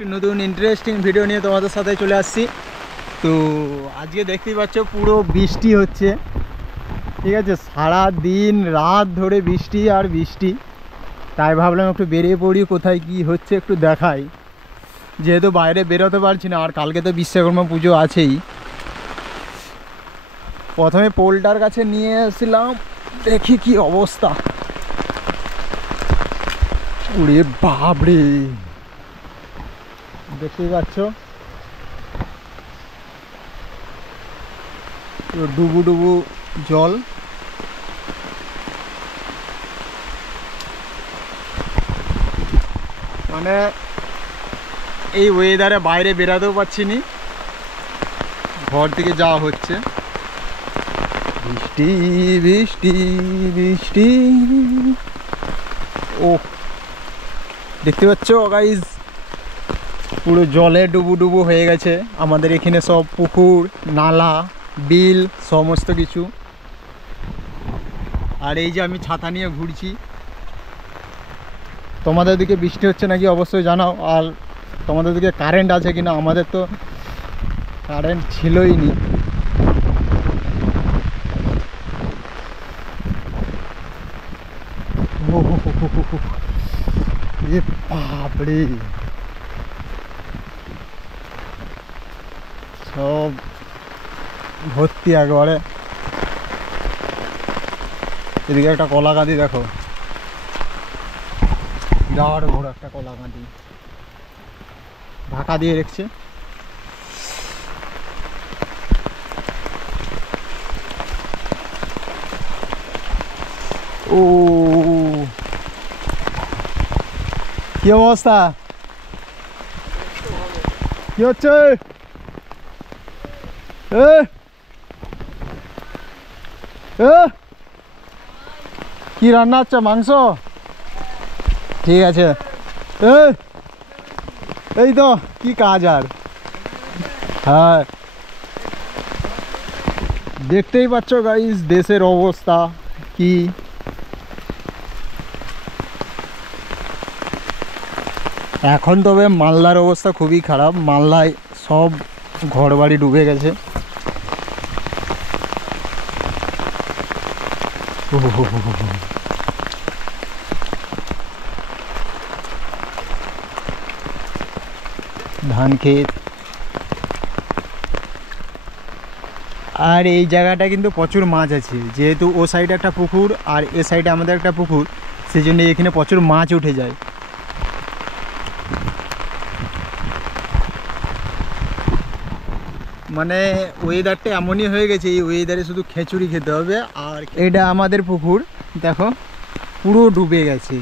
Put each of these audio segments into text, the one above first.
একটি নতুন interesting video নিয়ে তোমাদের সাথে চলে আসছি। তো আজকে দেখতেই পাচ্ছ পুরো বৃষ্টি হচ্ছে, ঠিক আছে, সারা দিন রাত ধরে বৃষ্টি আর বৃষ্টি। তাই ভাবলাম একটু বেরিয়ে পড়ি, কোথায় কি হচ্ছে একটু দেখাই, যেহেতু বাইরে বেরোতে পারছি না। আর কালকে তো বিশ্বকর্মা পুজো আছেই। প্রথমে পোলটার কাছে নিয়ে এসেছিলাম, দেখি কি অবস্থা। ওরে বাপরে, দেখতেই পাচ্ছ ডুবু ডুবু জল। মানে এই ওয়েদারে বাইরে বেরাতেও পারছি নি, ঘর থেকে যাওয়া হচ্ছে। বৃষ্টি বৃষ্টি বৃষ্টি। ও দেখতে পাচ্ছ গাইজ, পুরো জলে ডুবু ডুবু হয়ে গেছে আমাদের এখানে। সব পুকুর, নালা, বিল সমস্ত কিছু। আর এই যে আমি ছাতা নিয়ে ঘুরছি। তোমাদের দিকে বৃষ্টি হচ্ছে নাকি অবশ্যই জানাও। আর তোমাদের দিকে কারেন্ট আছে কিনা, আমাদের তো কারেন্ট ছিলই নি। বাপরে, সব ভর্তি একবারে। এদিকে একটা কলা গাঁদি দেখো, বিরাট বড় একটা কলা গাঁদি, ঢাকা দিয়ে রেখেছে। ও কি অবস্থা, কি হচ্ছে? কি রান্না হচ্ছে? মাংস? ঠিক আছে। এই তো কি কাজ আর। হ্যাঁ, দেখতেই পাচ্ছ গাইস দেশের অবস্থা কি। এখন তবে মালদার অবস্থা খুবই খারাপ। মালদায় সব ঘরবাড়ি ডুবে গেছে। ধান ক্ষেত। আর এই জায়গাটা কিন্তু প্রচুর মাছ আছে, যেহেতু ও সাইডে একটা পুকুর আর এ সাইডে আমাদের একটা পুকুর, সেই জন্য এখানে প্রচুর মাছ উঠে যায়। মানে ওয়েদারটা এমনই হয়ে গেছে, এই ওয়েদারে শুধু খিচুড়ি খেতে হবে। আর এটা আমাদের পুকুর, দেখো পুরো ডুবে গেছে।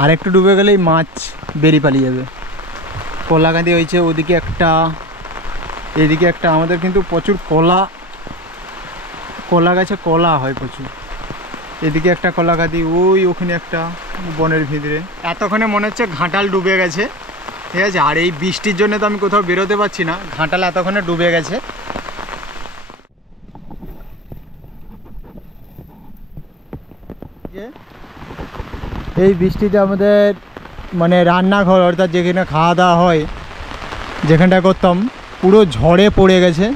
আর একটু ডুবে গেলেই মাছ বেরিয়ে পালিয়ে যাবে। কলা গাঁদি হয়েছে ওদিকে একটা, এদিকে একটা। আমাদের কিন্তু প্রচুর কলা গাছে কলা হয় প্রচুর। এদিকে একটা কলা গাঁদি, ওখানে একটা বনের ভিতরে। এতক্ষণে মনে হচ্ছে ঘাটাল ডুবে গেছে, ঠিক আছে। আর এই বৃষ্টির জন্য তো আমি কোথাও বেরোতে পারছি না, ঘাটাল এতক্ষণে ডুবে গেছে। এই বৃষ্টিতে আমাদের মানে রান্নাঘর, অর্থাৎ যেখানে খাওয়া দাওয়া হয়, যেখানটা করতাম, পুরো ঝড়ে পড়ে গেছে।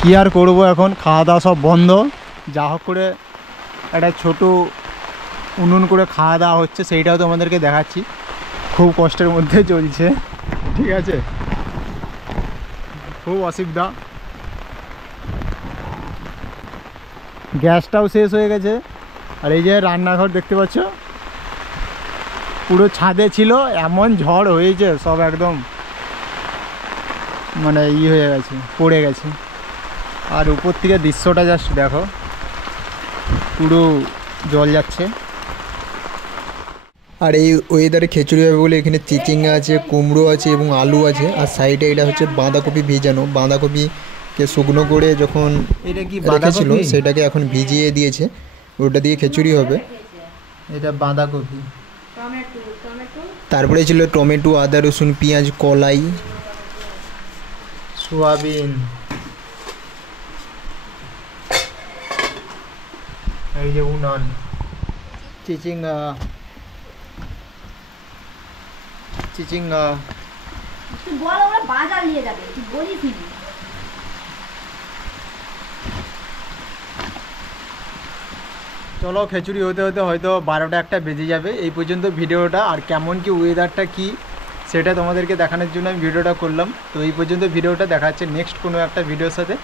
কী আর করবো, এখন খাওয়া দাওয়া সব বন্ধ। যা হোক করে একটা ছোটো উনুন করে খাওয়া দাওয়া হচ্ছে, সেইটাও তোমাদেরকে দেখাচ্ছি। খুব কষ্টের মধ্যে চলছে, ঠিক আছে, খুব অসুবিধা। গ্যাসটাও শেষ হয়ে গেছে। আর এই যে রান্নাঘর দেখতে পাচ্ছ, পুরো ছাদে ছিল, এমন ঝড় হয়েছে সব একদম মানে হয়ে গেছে, পড়ে গেছে। আর উপর থেকে দৃশ্যটা জাস্ট দেখো, পুরো জল যাচ্ছে। আর এই ওয়েদারে খিচুড়ি হবে বলে এখানে চিচিঙ্গা আছে, কুমড়ো আছে এবং আলু আছে। আর সাইডে এটা হচ্ছে বাঁধাকপি ভিজানো। বাঁধাকপিকে শুকনো করে যখন এটা কি রেখেছিল সেটাকে এখন ভিজিয়ে দিয়েছে, ওটা দিয়ে খিচুড়ি হবে। এটা বাঁধাকপি, তারপরে ছিল টমেটো, আদা, রসুন, পেঁয়াজ, কলাই, সোয়াবিন, এই যে উনান, চিচিঙ্গা, চিচিঙ্গা। তুই বল ওরা বাজার নিয়ে যাবে, তুই বলিস নি। চলো খিচুড়ি হতে হতে হয়তো 12টা 1টা বেজে যাবে। এই পর্যন্ত ভিডিওটা, আর কেমন কি ওয়েদারটা কি সেটা তোমাদেরকে দেখানোর জন্য আমি ভিডিওটা করলাম। তো এই পর্যন্ত ভিডিওটা দেখা যাচ্ছে নেক্সট কোনো একটা ভিডিওর সাথে।